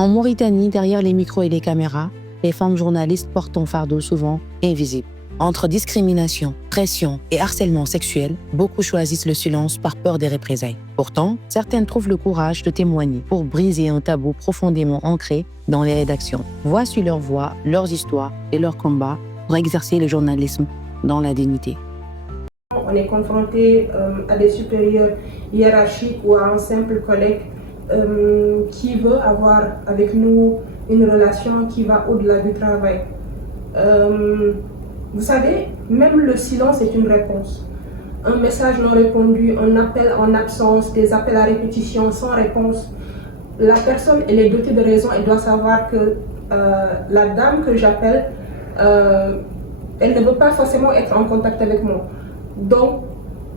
En Mauritanie, derrière les micros et les caméras, les femmes journalistes portent un fardeau souvent invisible. Entre discrimination, pression et harcèlement sexuel, beaucoup choisissent le silence par peur des représailles. Pourtant, certaines trouvent le courage de témoigner pour briser un tabou profondément ancré dans les rédactions. Voici leurs voix, leurs histoires et leurs combats pour exercer le journalisme dans la dignité. On est confronté à des supérieurs hiérarchiques ou à un simple collègue qui veut avoir avec nous une relation qui va au-delà du travail. Vous savez, même le silence est une réponse. Un message non répondu, un appel en absence, des appels à répétition sans réponse. La personne, elle est dotée de raison, elle doit savoir que la dame que j'appelle, elle ne veut pas forcément être en contact avec moi. Donc,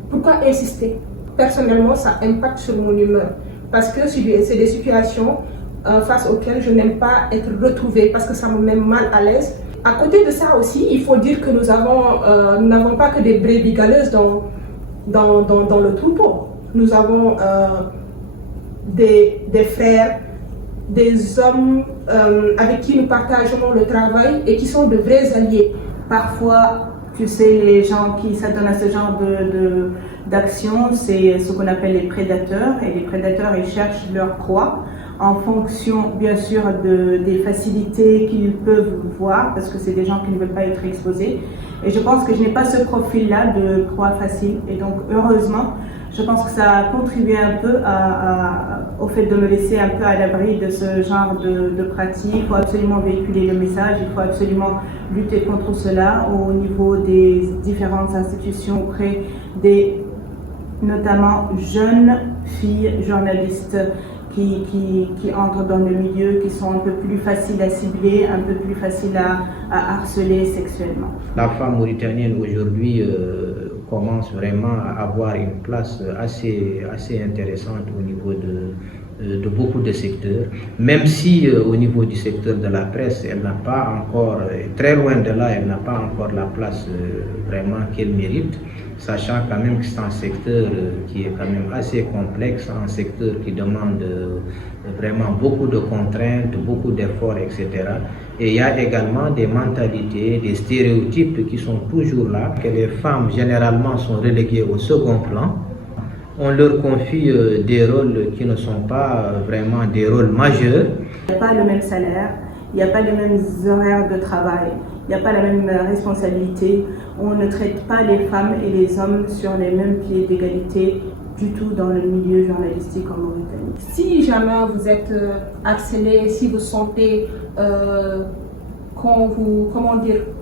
pourquoi insister? Personnellement, ça impacte sur mon humeur. Parce que c'est des situations face auxquelles je n'aime pas être retrouvée, parce que ça me met mal à l'aise. À côté de ça aussi, il faut dire que nous n'avons pas que des brebis galeuses dans le troupeau. Nous avons des frères, des hommes avec qui nous partageons le travail et qui sont de vrais alliés. Parfois, tu sais, les gens qui s'adonnent à ce genre d'action, c'est ce qu'on appelle les prédateurs. Et les prédateurs, ils cherchent leur proie en fonction, bien sûr, des facilités qu'ils peuvent voir, parce que c'est des gens qui ne veulent pas être exposés. Et je pense que je n'ai pas ce profil-là de proie facile. Et donc, heureusement, je pense que ça a contribué un peu au fait de me laisser un peu à l'abri de ce genre de pratique. Il faut absolument véhiculer le message, il faut absolument lutter contre cela au niveau des différentes institutions auprès des, notamment, jeunes filles journalistes qui entrent dans le milieu, qui sont un peu plus faciles à cibler, un peu plus faciles à harceler sexuellement. La femme mauritanienne aujourd'hui commence vraiment à avoir une place assez intéressante au niveau de beaucoup de secteurs, même si au niveau du secteur de la presse, elle n'a pas encore, très loin de là, elle n'a pas encore la place vraiment qu'elle mérite, sachant quand même que c'est un secteur qui est quand même assez complexe, un secteur qui demande vraiment beaucoup de contraintes, beaucoup d'efforts, etc. Et il y a également des mentalités, des stéréotypes qui sont toujours là, que les femmes généralement sont reléguées au second plan. On leur confie des rôles qui ne sont pas vraiment des rôles majeurs. Il n'y a pas le même salaire, il n'y a pas les mêmes horaires de travail, il n'y a pas la même responsabilité. On ne traite pas les femmes et les hommes sur les mêmes pieds d'égalité du tout dans le milieu journalistique en Mauritanie. Si jamais vous êtes harcelé, si vous sentez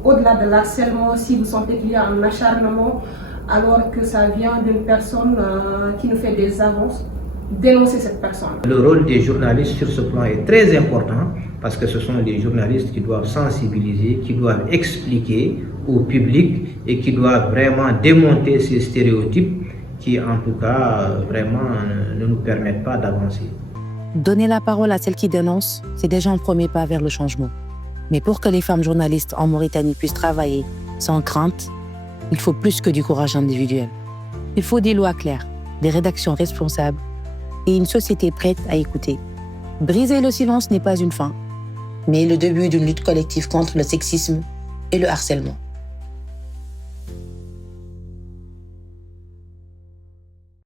au-delà de l'harcèlement, si vous sentez qu'il y a un acharnement, alors que ça vient d'une personne qui nous fait des avances, dénoncer cette personne. Le rôle des journalistes sur ce plan est très important parce que ce sont les journalistes qui doivent sensibiliser, qui doivent expliquer au public et qui doivent vraiment démonter ces stéréotypes qui, en tout cas, vraiment ne nous permettent pas d'avancer. Donner la parole à celles qui dénoncent, c'est déjà un premier pas vers le changement. Mais pour que les femmes journalistes en Mauritanie puissent travailler sans crainte, il faut plus que du courage individuel. Il faut des lois claires, des rédactions responsables et une société prête à écouter. Briser le silence n'est pas une fin, mais le début d'une lutte collective contre le sexisme et le harcèlement.